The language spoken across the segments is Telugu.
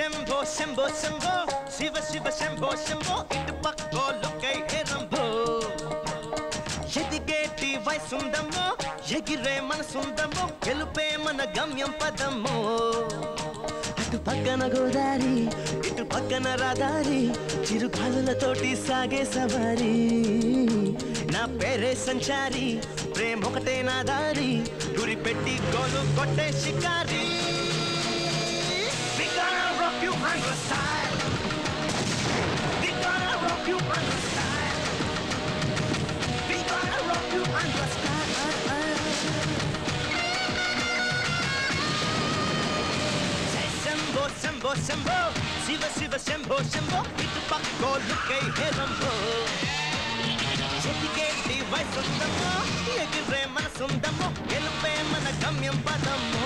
శంభో శంభో శంభో శివ శివ శంభో శంభో ఇటు పక్కో లుక్కై రంభో ఎదిగేటి వయసుందమ్మో ఎగిరే మనసుందమ్మో గెలుపే మన గమ్యం పదమ్మో అటు పక్కన గోదారి ఇటు పక్కన రాదారి చిరుగాలులతోటి సాగే సవారి నా పేరే సంచారి ప్రేమొకటే నా దారి గురి పెట్టి గోలు కొట్టే shikari We gonna rock you under style. We gonna rock you under style. We gonna rock you under style. Say Shambho, Shambho, Shambho, Shiva, Shiva, Shambho, Shambho. Itu pakko lukai herambo. Chetiketi vaisundammo, egire manasundammo, gelupe mana gamyam padammo.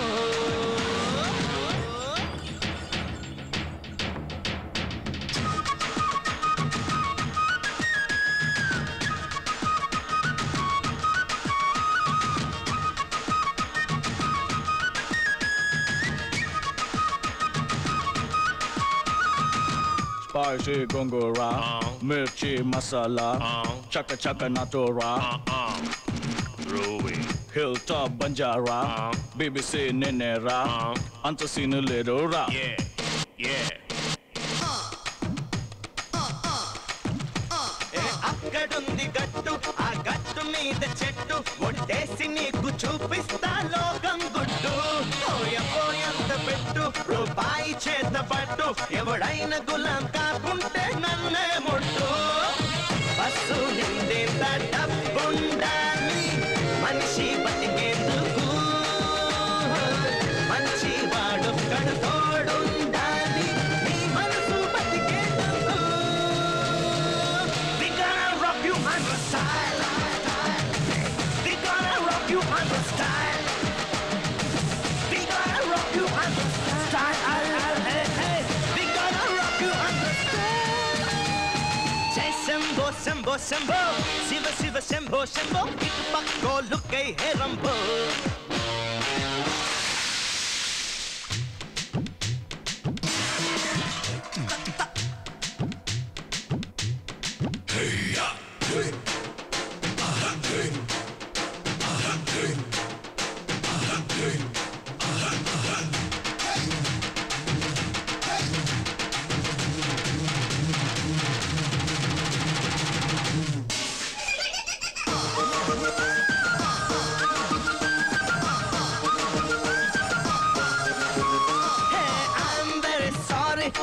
Spicy gongora, mirchi masala, chaka chaka natura, Ruby, hilltop banjara, BBC ninera, antasinu lidora. yeah, yeah. అక్కడుంది గట్టు ఆ గట్టు మీద చెట్టు ఒట్టేసి నీకు చూపిస్తా లోకం గుడ్డు పోయంత పెట్టు రూపాయి చేత పట్టు ఎవడైనా గులాం కాకుంటే నన్నే ముట్టు బస్సు నిండేంత డబ్బుండాలి మనిషి బతికేందుకు మంచి వాడు కడుతోడుండాలి నీ మనసు బతికేందుకు We gonna rock you under style. We gonna rock you under style. We gonna rock you under style. We gonna rock you under style. Say Shambho, Shambho, Shambho, Shiva, Shiva, Shambho, Shambho. Itu pakko lukai herambo.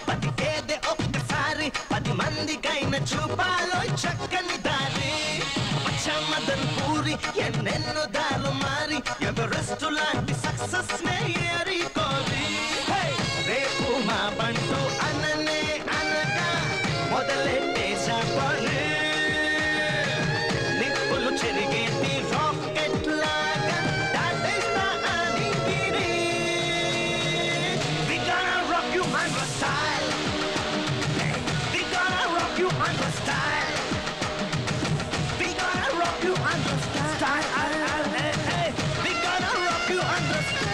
బతికేదే ఒక్కసారి 10 మందికైనా చూపాలో చక్కని దారి మదన్ పూరి ఎన్నెన్నో దాలు మారి ఎవరెస్ట్ లాంటి సక్సెస్ నే ఏరి కోరి రేపు మా బంటూ అననే అనగా మొదలెట్టేశా పని నిప్పులు చెరిగేటి రాకెట్ లాగా దాటేస్తా అడిగిరి We gonna rock you under style. We gonna rock you under style. We gonna rock you under style. We gonna rock you under style.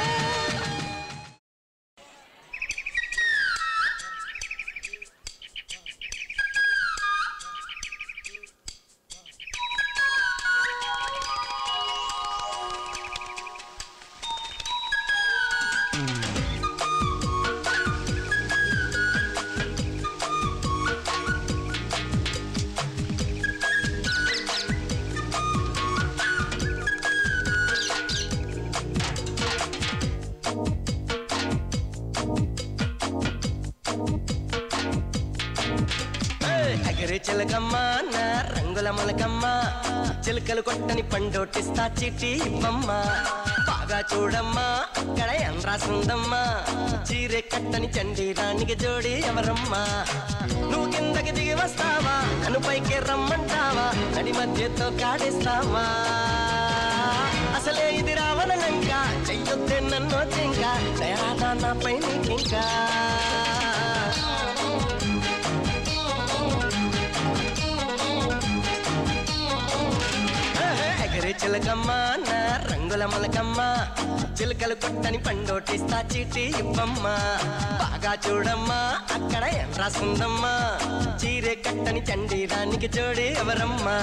ఎగరే చిలకమ్మ నా రంగుల మొలకమ్మ చిలకలు కొట్టని పండోటిస్తా చిట్టి ఇవ్వమ్మ బాగా చూడమ్మా అక్కడ ఏం రాసుందమ్మా చీరే కట్టని చండీరానికి జోడి ఎవరమ్మా నువ్వు కిందకి దిగి వస్తావా నన్ను పైకి రమ్మంటావా నడి మధ్యతో కాడేస్తావా అసలే ఇది రావణలంక చెయ్యొద్దే నన్ను ఇంకా దయాదా నాపై నీకింకా ఎగరే చిలకమ్మ నా రంగుల మొలకమ్మ చిలుకలు కొట్టని పండోటిస్తా చీటీ ఇవ్వమ్మా బాగా చూడమ్మా అక్కడ ఏం రాసుందమ్మా చీరే కట్టని చండీరానికి జోడి ఎవరమ్మా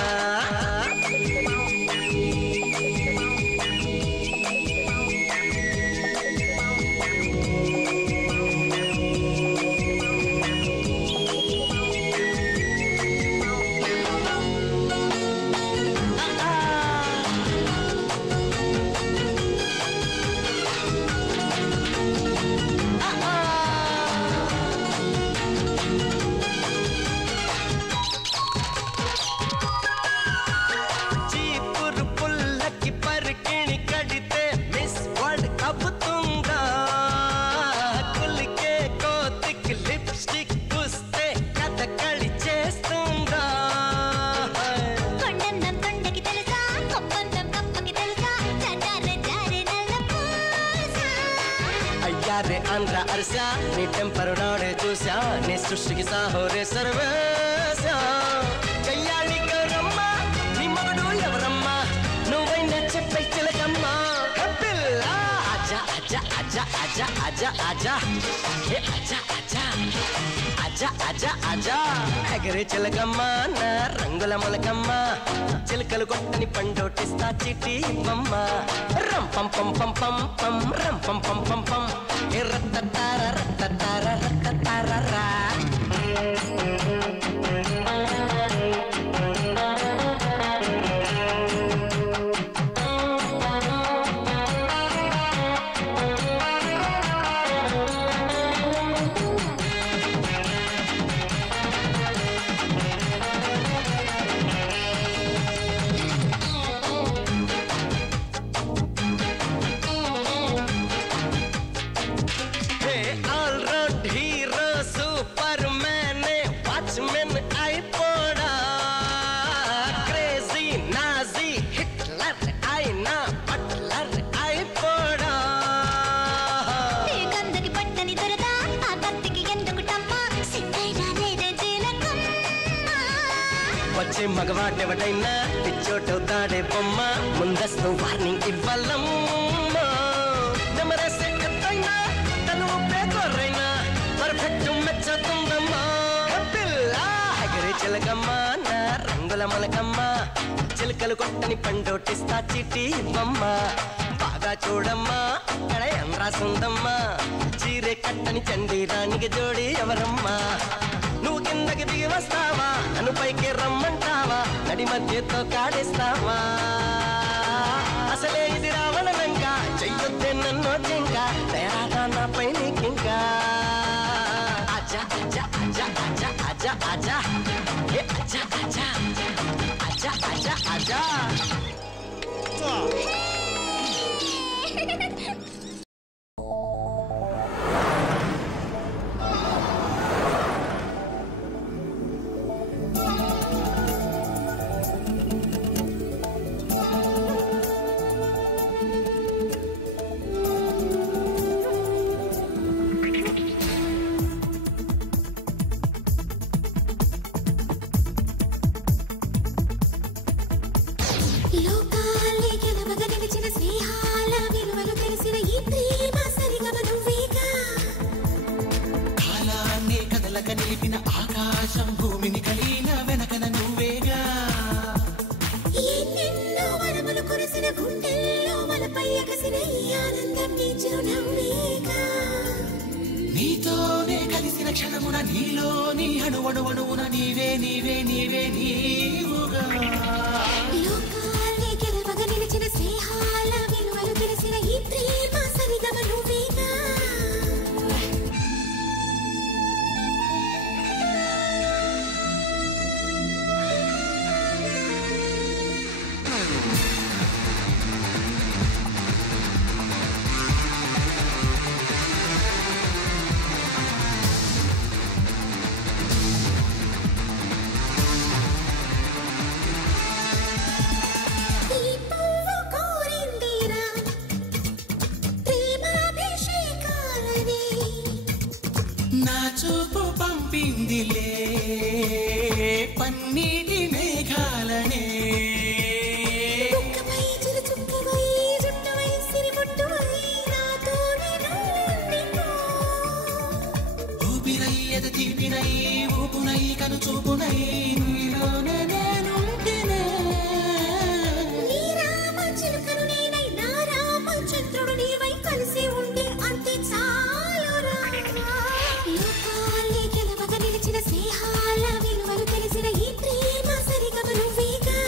ఆంధ్ర అరిసా నీ టెంపరు నాడే చూసా నీ సృష్టికి సాహోరే సర్వేశా కయ్యాళి గౌరమ్మా నీ మగడు ఎవరమ్మా నువ్వైనా చెప్పై చిలకమ్మా పిల్ల అజా అజా అజా అజా అజా అజా ఏ అజా అజా అజా అజా అజా ఎగరే చిలకమ్మా నా రంగుల మొలకమ్మ చిలకలు కొట్టని పండోటిస్తా చిట్టి ఇవ్వమ్మా రం పం పం పం పం పం రం పం పం పం పం రత్తతార రత్తతార రత్తతారరా మగవాడెవడైనా పిచ్చోటవుతాడే బొమ్మ ముందస్తు వార్నింగ్ ఇవ్వాలమ్మా నెమరేసే కత్తైనా తను పేదోరైనా పర్ఫెక్ట్ మెచ్చుతుందమ్మా పిల్ల ఎగరే చిలకమ్మ నా రంగుల మొలకమ్మ చిలకలు కొట్టని పండోటిస్తా చీటీ ఇవ్వమ్మా బాగా చూడమ్మా అక్కడ ఏం రాసుందమ్మా చీరే కట్టని చండీరానికి జోడి ఎవరమ్మా నువ్వు కిందకి దిగి వస్తావా నన్ను పైకి రమ్మంటావా నడి మధ్యతో కాడేస్తావా అసలే ఇది రావణ వెంక చెయ్యొద్దే నన్ను జింక తయారా నా పై నీకింకా అజా అజా అజా అజా అజా అజా ఏ అజా అజా అజా అజా అజా చూపునై నీలోనే దేనుంటినే నీ రామచిలకను నేనై నా రామచంద్రుడు నీవై కలిసి ఉంటే అంతే చాలురా లోకాలే గెలవగ నిలిచిన స్నేహాల విలువలు తెలిసిన ఈ ప్రేమ సరిగమ నువ్వేగా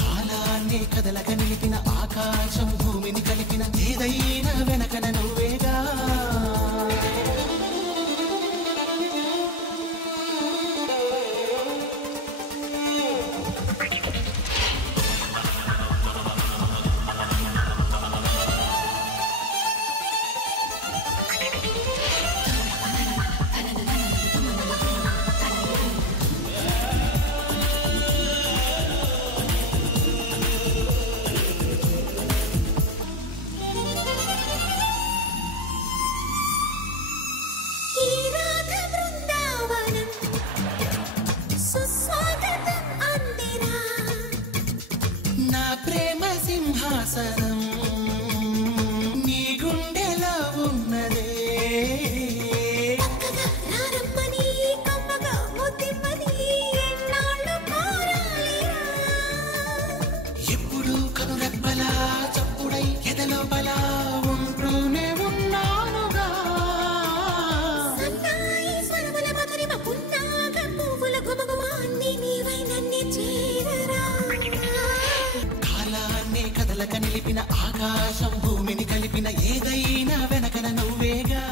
కాలాన్ని కదలక నిలిపిన ఆకాశం భూమిని కలిపిన ఏదైనా వెనకన నువ్వేగా ఈ రాగ బృందావనం సుస్వాగతం అందిరా నా ప్రేమ సింహాసనం నీ గుండెలో ఉన్నదే చక్కగా రారమ్మని కమ్మగా ముద్దిమ్మని ఎన్నాళ్ళు కోరాలిరా ఎప్పుడు కనురెప్పలా చప్పుడై ఎదలోపల ఉంటూనే ఉన్నానుగా సన్నాయి స్వరముల మధురిమ పున్నాగ పువ్వుల గుమగుమ అన్నీ నీవై నన్ను చేరరా కాలాన్ని కదలక నిలిపిన ఆకాశం భూమిని కలిపిన ఏదైనా వెనకన నువ్వేగా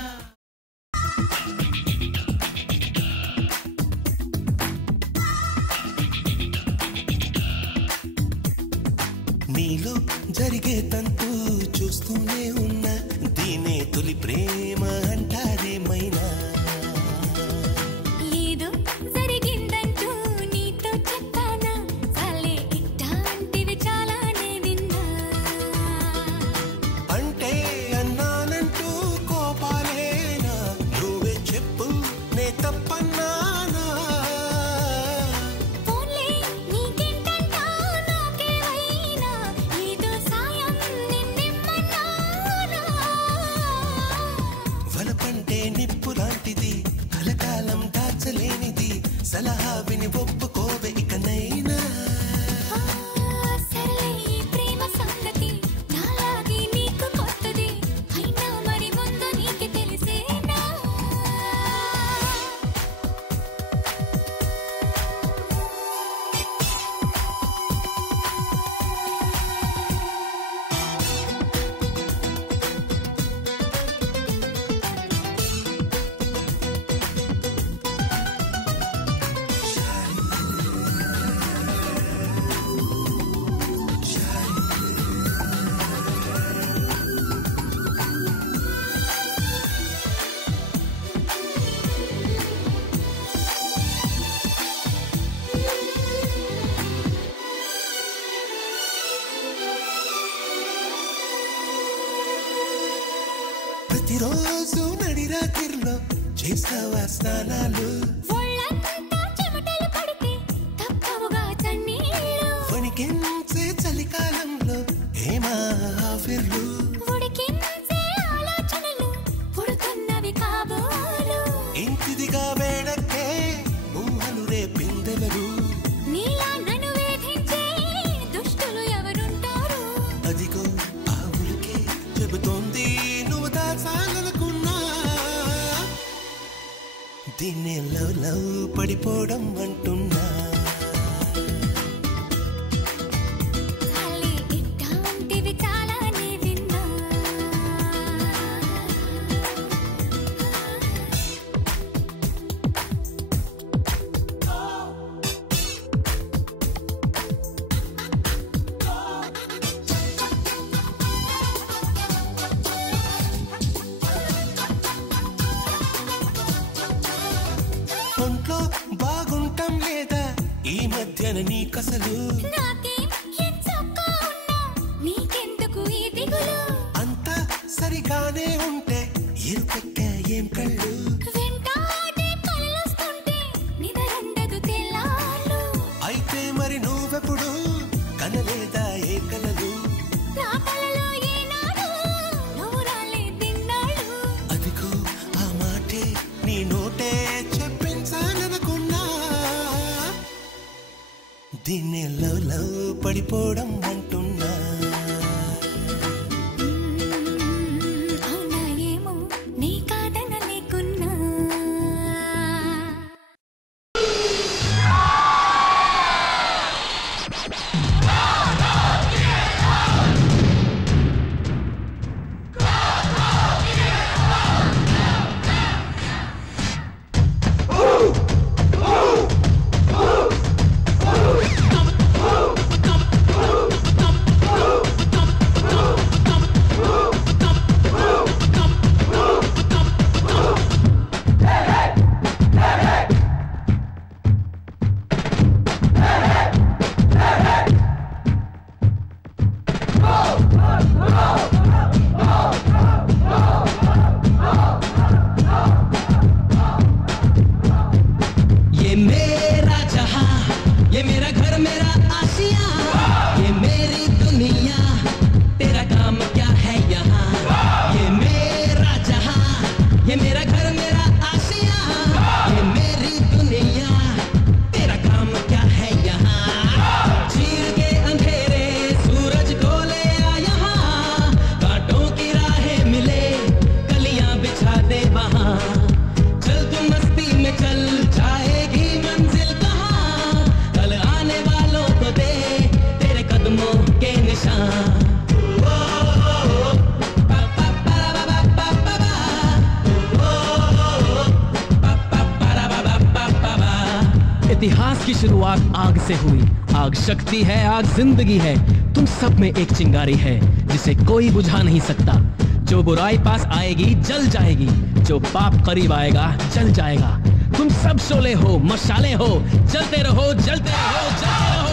నీలో జరిగే తంతు చూస్తూనే ఉన్నా దీనే తొలి ప్రేమ అంటారేమైనా ఏదో జరిగిందంటూ నీతో చెప్పానా చాలే ఇట్లాంటివి చాలానే విన్నా అంటే అన్నానంటూ కోపాలేనా నువ్వే చెప్పు నే తప్పన్నానా పోన్లే నీకేంటంటా నాకేమైనా ఏదో సాయం నిన్నెమ్మన్నానా వలపంటే నిప్పు లాంటిది కలకాలం దాచలేనిది సలహా విని ఒప్పుకోవే ఇకనైనా సరే ఈ ప్రేమ సంగతి నాలాగే నీకు కొత్తది అయినా మరి ముందు నీకే తెలిసేనా ప్రతిరోజు నడిరాత్రిలో చేస్తావా స్నానాలు ఒళ్ళంతా చెమటలు పడితే తప్పవుగా చన్నీళ్ళు వణికించే చలికాలంలో ఏమా ఆఫిర్లు ఉడికించే ఆలోచనలు పుడుతున్నవి కాబోలు ఇంటిదిగా వేడకే ఊహలు రేపిందెవరు నీలా నన్ను వేధించే దుష్టులు ఎవరుంటారు అదిగో ఆ ఉనికి చెబుతోంది నువ్వు దాచాలనుకున్నా దీన్నెల్లో లవ్ పడిపోవడం అంటున్నా చాలే ఇట్లాంటివి చాలానే విన్నా ఒంట్లో బాగుంటాం లే దీన్ని లవ్ లవ్ పడిపోవడం అంటున్నా అవునా ఏమో నీ కాదన లేకున్నా इतिहास की शुरुआत आग से हुई। आग शक्ति है, आग जिंदगी है। तुम सब में एक चिंगारी है जिसे कोई बुझा नहीं सकता। जो बुराई पास आएगी जल जाएगी, जो पाप करीब आएगा जल जाएगा। तुम सब शोले हो, मशाले हो, जलते रहो जलते रहो जलते रहो।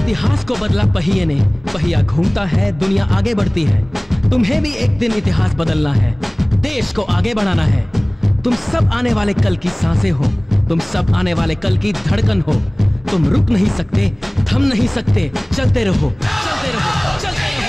इतिहास को बदला पहिए ने, पहिया घूमता है, दुनिया आगे बढ़ती है। तुम्हें भी एक दिन इतिहास बदलना है, देश को आगे बढ़ाना है। तुम सब आने वाले कल की सांसें हो, तुम सब आने वाले कल की धड़कन हो। तुम रुक नहीं सकते, थम नहीं सकते, चलते रहो चलते रहो चलते रहो।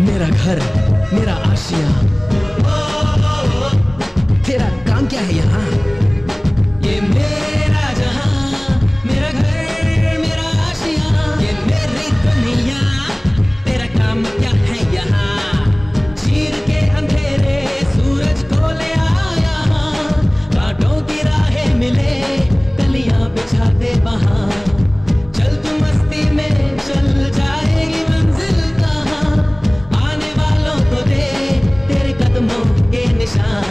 मेरा घर, मेरा आशिया, तेरा काम क्या है यहाँ? ये मेरा जहां, मेरा घर, मेरा आशिया, ये मेरी दुनिया, तेरा काम क्या है यहाँ? चीर के अंधेरे सूरज को ले आया, कांटों की राहें मिले, कलियां बिछा दे वहाँ। चल तू मस्ती में चल जाएगी मंजिल कहाँ, आने वालों को दे तेरे कदमों के निशान।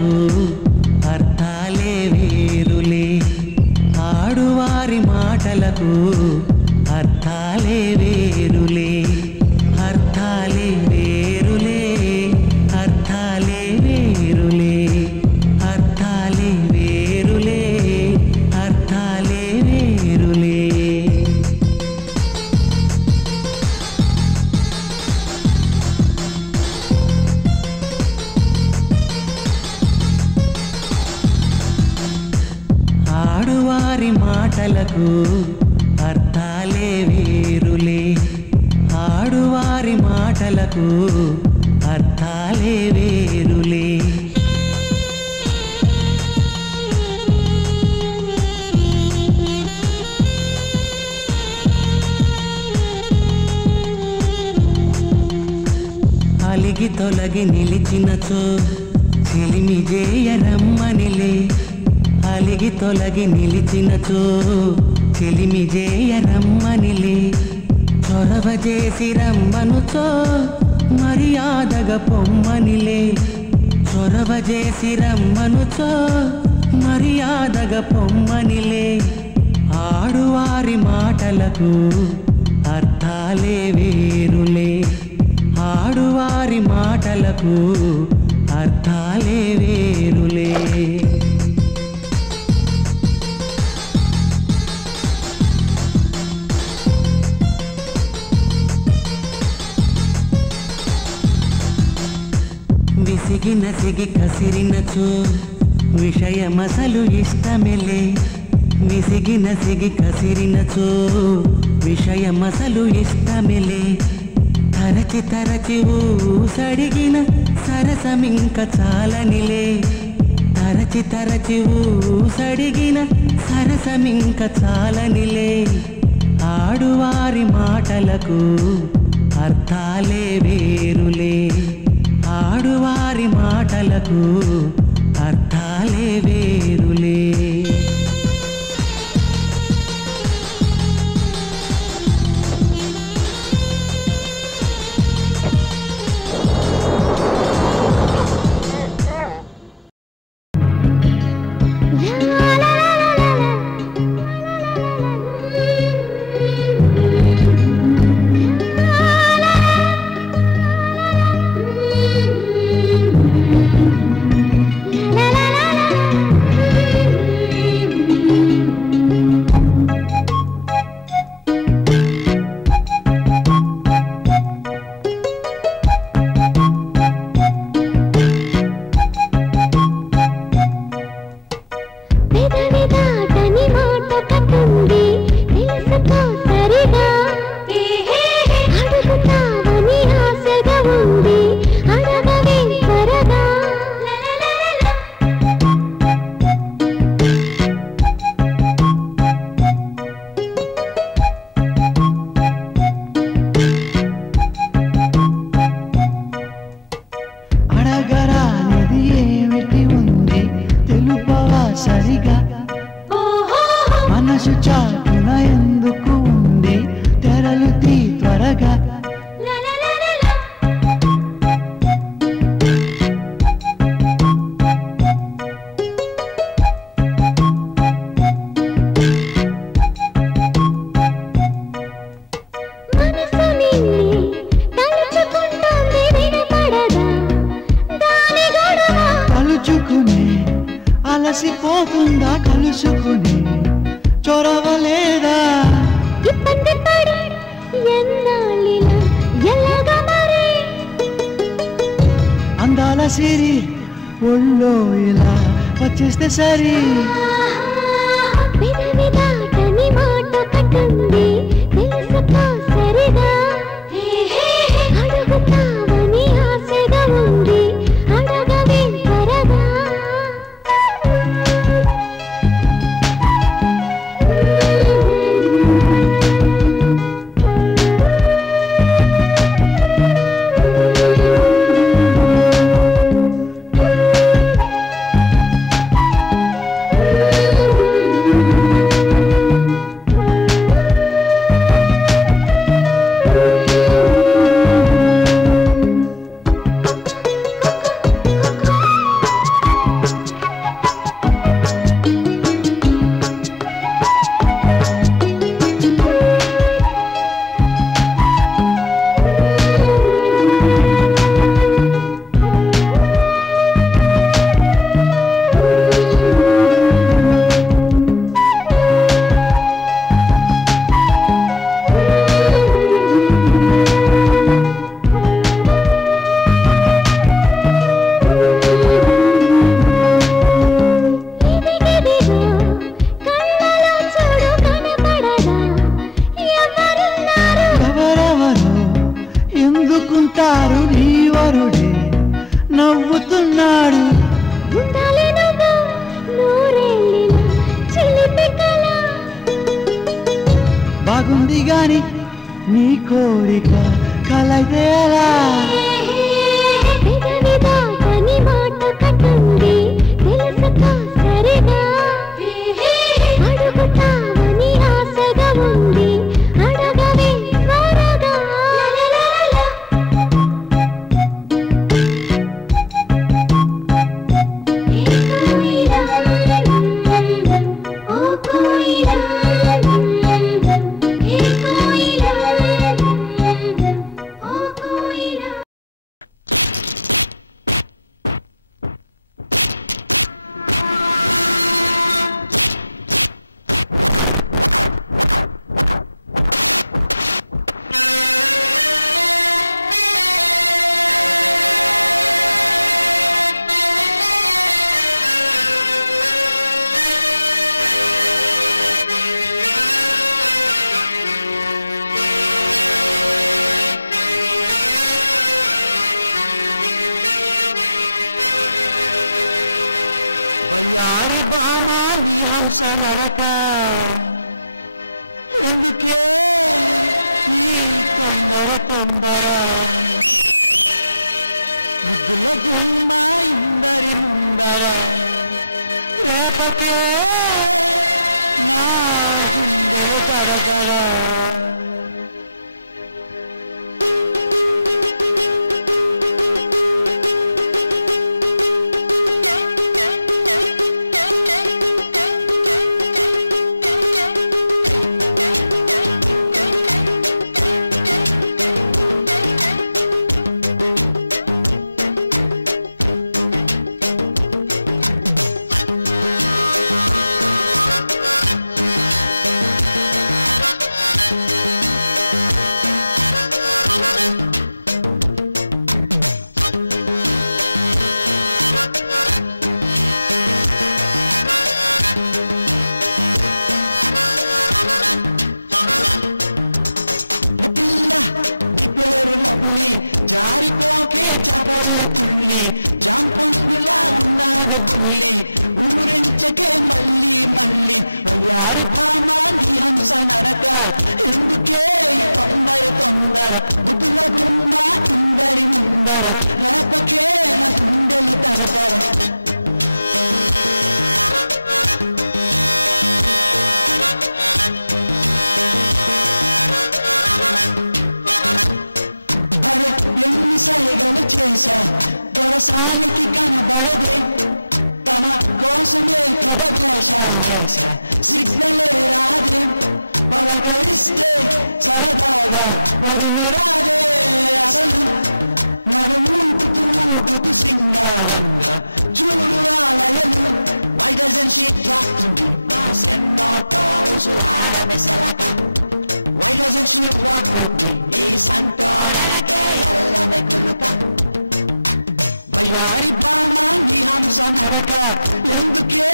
మాటలకు అర్థాలే వేరులే ఆడువారి మాటలకు అర్థాలే వేరులే అర్థాలే వేరులే అర్థాలే వేరులే అర్థాలే వేరులే అర్థాలే వేరులే ఆడువారి మాటలకు అర్థాలే వేరులే ఆడువారి మాటలకు అర్థాలే వేరులే అలిగి తొలగి నిలిచినచో చిలిమి జేయరమ్మనిలే అలిగి తొలగి నిలిచినచో చెలిమి జేయరమ్మనిలే చొరవ చేసి రమ్మనుచో మర్యాదగా పొమ్మనిలే చొరవ చేసి రమ్మనుచో మర్యాదగా పొమ్మనిలే ఆడువారి మాటలకు అర్థాలే వేరులే ఆడువారి మాటలకు అర్థాలే వేరులే విసిగి నసిగి కసిరినచో విషయమసలు ఇష్టమిలే విసిగి నసిగి కసిరినచో విషయమసలు ఇష్టమిలే తరచి తరచి ఊసడిగిన సరసమింక చాలనిలే తరచి తరచి ఊసడిగిన సరసమింక చాలనిలే ఆడువారి మాటలకు అర్థాలే వేరులే ఆడువారి మాటలకు అర్థాలే వేరులే అలసిపోతుందా కలుసుకుని చొరవలేదా ఇబ్బంది పడి ఎన్నాళ్ళిలా ఎలాగా మరి అందాల సిరి ఒళ్ళో ఇలా వచ్చేస్తే సరి పెదవి దాటని మాట పట్టుంది తెలుసుకో సరిగా అడుగుతావని ఆశగా ఉంది అడగవే త్వరగా ఉంది గాని నీ కోరిక కలైతే ఎలా ఎందుకే ఈ తొందర ముద్దుల గుమ్మ ఇందరి ముందా జారిపోకే చబడుతుల్లి జాంపంగులా ఉన్నాయి బుల్లి ఊరించకే మళ్ళీ మళ్ళీ వయ్యారి భామాని హంస నడక ఎందుకే తొందర గుడ్ల గుమ్మ ఇందరి ముందర లేపకే నా గుండెలు తడతర సైగలు చేశా దొరసానికి కనబడదే తన కోసమే కథవేశ సిగ్నలే రాదే పలకరిస్తే సరదాగా పదవరాదే అసలు నడుముతూ సింగారంగా చూడు ఆలయలు Why doesn't she talk to me? Why doesn't she walk with me? ఈ సంతోషకే ఎల్లనే కులుక వయ్యారి బామాంగి హంస నడక ఎందుకే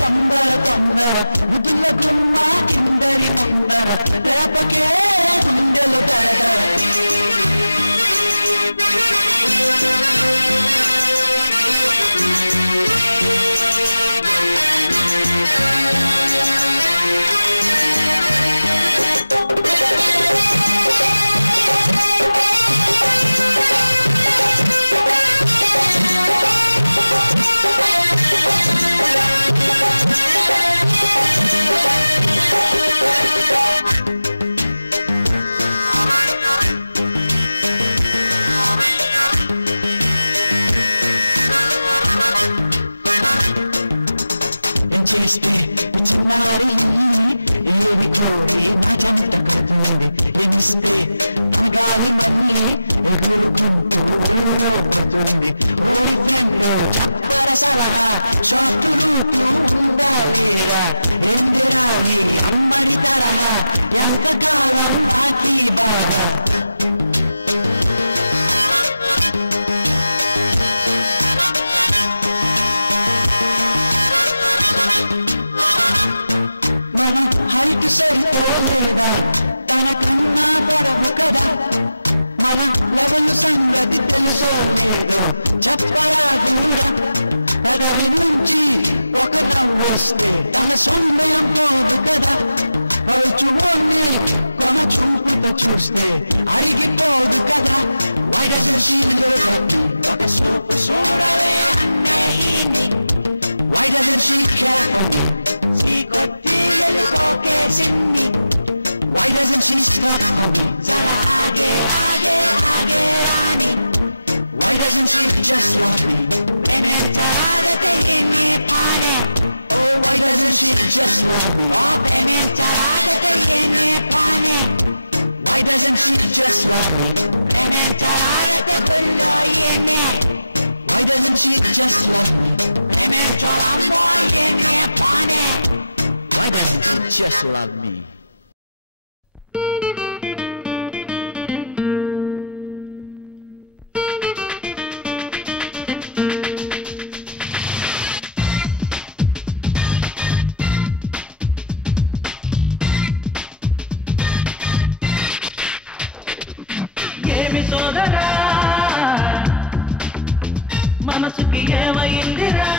తొందర ముద్దుల గుమ్మ ఇందరి ముందర రేపకే గుండెలు తడతర చేస్తే చిన్నారి ఏమి కోరి నా జంట కడుతుంది ఎనిస్తే తనగారి మళ్ళీ ఎగురుకుంటూ ఊరవుతుంది ఓరి ఫ్రెండ్ చెప్పర సలహా షార్ట్ రూటు ఉండాలిరా ఎందిరా నీ అమ్మడి తరహా ఎంతకాలం నాకీ బాగా సరిపోలేదా తన కన్నా పొడవు కదా మన లెవెల్ సంగతి తెలుసో లేదో చెప్పరా దూరం పదవి నుంచి ఒక నవ్వు వస్తే తన సొమ్మయం పోదు కదా పరుచుని కొన తన చూపుతో చూస్తే అరిగిపోదు కదా. Why doesn't she look at me? ఒక సూపు చూడవే అన్నయ్యని. Why doesn't she care for me? చీకొట్టి వెలుగోకేసింది. Why doesn't she stop for me? జర ఆగే ఆగే ఆగే అని. Why doesn't she just love me? ప్రేమే చాలతే ఏమే పానే. Oh, why doesn't she just love me? Oh, ప్రేమే చాలతే ఏమే పానే. Why doesn't she just love me? ప్రేమే చాలతే గుల్లో ఏమే. Why doesn't she just love me? ప్రేమే చాలమ్మో ఏమే పానే. Why doesn't she just love me? ఏమి సోదరా మనసుకి ఏమైందిరా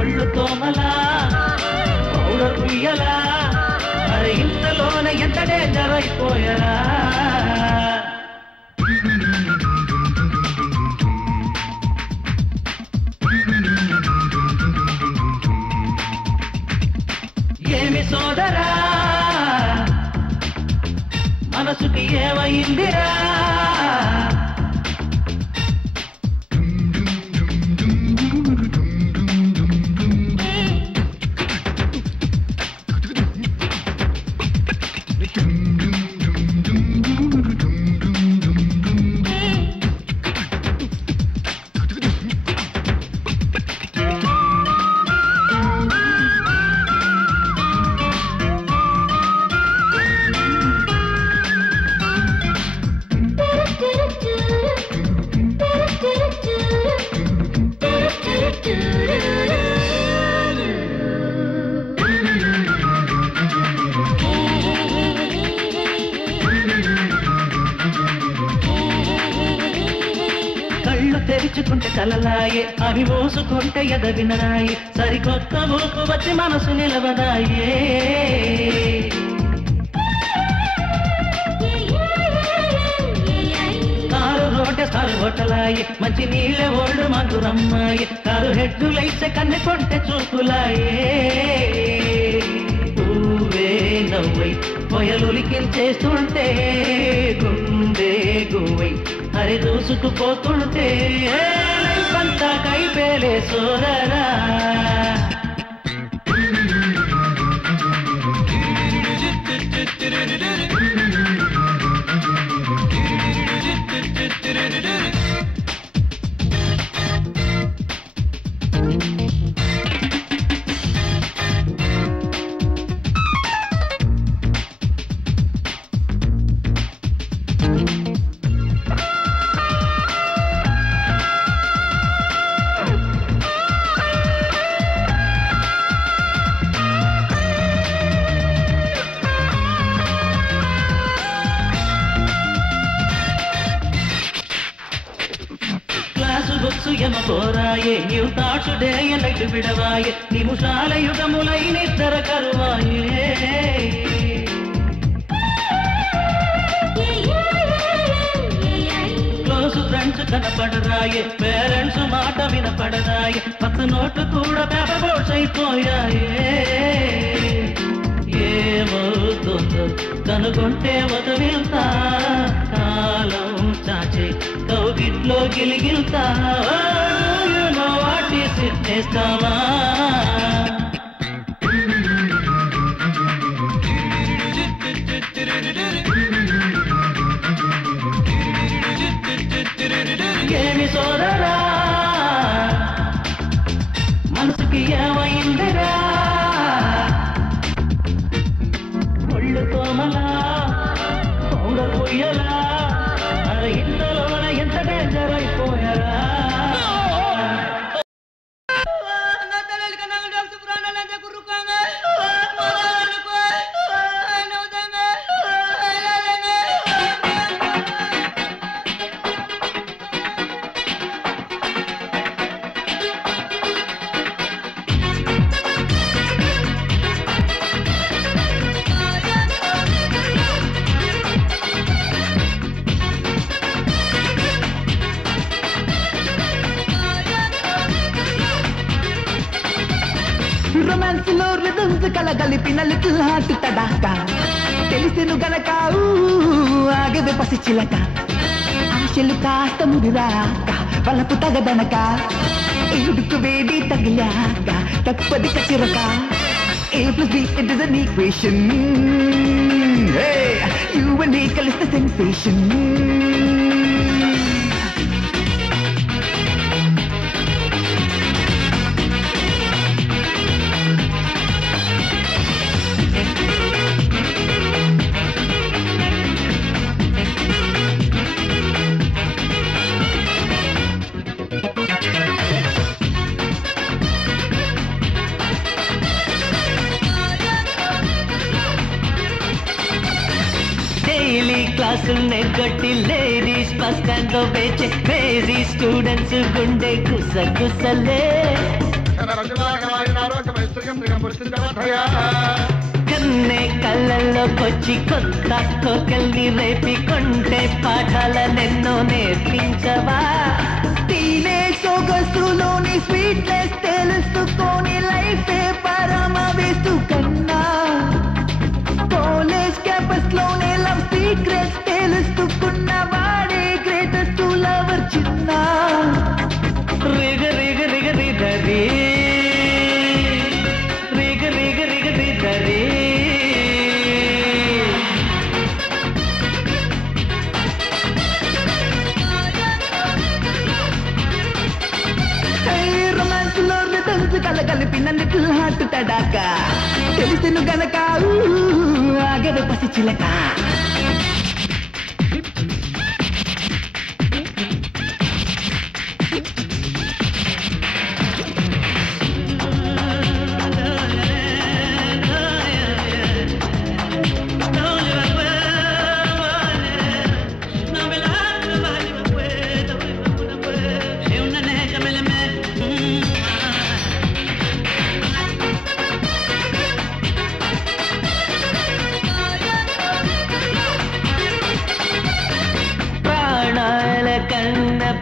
ఒళ్ళు తోమలా పౌడర్ ఉయ్యలా అరే ఇంతలోనే ఎంత డేంజర్ అయిపోయరా ఏమి సోదరా మనసుకి ఏమైందిరా తెరుచుకుంటే కలలాయే అవి మోసుకుంటే ఎద వినరాయే సరికొత్త ఊపు వచ్చి మనసు నిలవదాయే కారు రోడ్డు కారు హోటలాయే మంచి నీళ్ళే ఓల్డ్ మధురమ్మాయే కారు హెడ్డులైసే కన్నె కొంటె చూపులాయే పువ్వే నవ్వై పొయలులికించేస్తుంటే గుండె గువ్వై హరి దూసుకుపోతుంటే పంతా కైపేలే సోదరా పోరాయే నీవు తాచుడే ఎన్నట్టు విడవాయే నిముషాల యుగములై నిద్ర కరువాయే క్లోజ్ ఫ్రెండ్స్ కనపడరాయే పేరెంట్స్ మాట వినపడరాయే పచ్చ నోట్లు కూడా పేపర్ బోట్స్ అయిపోయాయే ఏమవుతుందో కనుగొంటే వదిలితా కాలం చాచే కౌగిట్లో గిలిగిల్తా వాటి సిద్ధేస్తావా ఏమి సోదరా మనసుకి ఏమైందిరా ఒళ్ళు తోమలా పౌడర్ పొయ్యలా అరే ఇంతలోన ఎంత డేంజర్ అయిపోయారా రొమాన్స్ లో రిథమ్స్ కలగలిపిన లిటిల్ హార్ట్ తడాకా తెలిసెను గనక ఆగవే పసి చిలక ఆశలు కాస్త ముదిరాక వలపు తగదనక ఏడుకు వేడి తగిలాక తప్పది కచిరక A plus B, it is an equation. Hey, you and me కలిస్తే sensation. క్లాసుల్నే కొట్టి లేడీస్ బస్ స్టాండ్ లో వేచే క్రేజీ స్టూడెంట్స్ గుండె గుసగుసలే కన్నే కళ్ళల్లోకొచ్చి కొత్త కోకల్ని రేపి కొంటే పాఠాలనెన్నో నేర్పించవా టీనేజ్ సొగసులోని స్వీట్నెస్ తెలుసుకొని లైఫే పరమ వేస్తూ కన్నా కాలేజ్ క్యాంపస్ లోనే లవ్ సీక్రెట్స్ తెలుసుకున్న వాడే గ్రేటెస్ట్ లవర్ చిన్న రిగ రిగ రిగ రిగరి రిగ రిగ రిగ రిగరి రొమాన్స్ లో రిథమ్స్ కలగలిపిన లిటిల్ హార్ట్ తడాకా తెలిసెను గనక ఆగవే పసి చిలక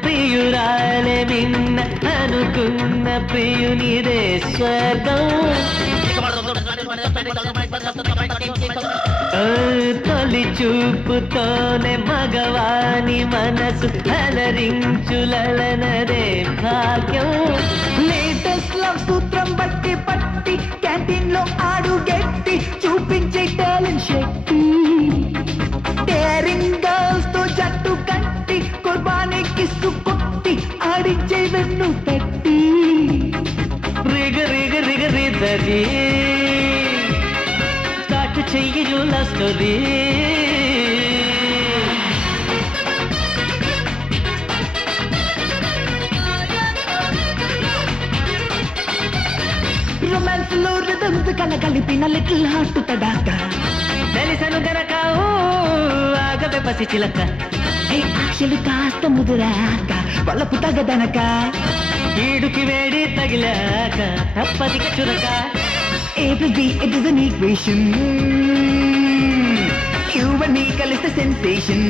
ప్రియురాలే నిన్న అనుకున్న ప్రియునిదే స్వర్గం తొలి చూపుతోనే మగవాని మనసు అలరించులనదే భాగ్యం లేటెస్ట్ లవ్ సూత్రం బట్టి పట్టి క్యాంటీన్ లో ఆడు గట్టి చూపించే టాలెంట్ శక్తి డేరింగ్ గర్ల్స్ తో జట్టు కట్టి కుర్బానీ కిస్సు కొట్టి ఆడించే వెన్ను తట్టి రిగ రిగ రిగ రిదరి స్టార్ట్ చెయ్యు లవ్ స్టోరీ రొమాన్స్ లో రిథమ్స్ కలగలిపిన లిటిల్ హార్ట్ తడాకా తెలిసెను గనక ఆగవే పసి చిలక ఆశలు కాస్త ముదురాక వలపు తగదనక ఈడుకి వేడి తగిలాక తప్పదిక చురక A plus B, it is an equation. You and me కలిస్తే sensation.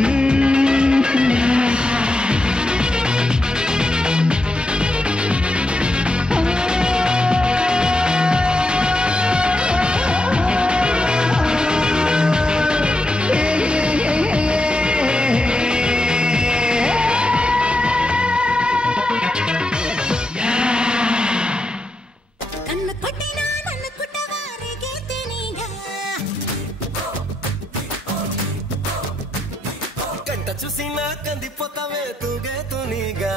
చూసినా కందిపోతావే తూగే తునిగా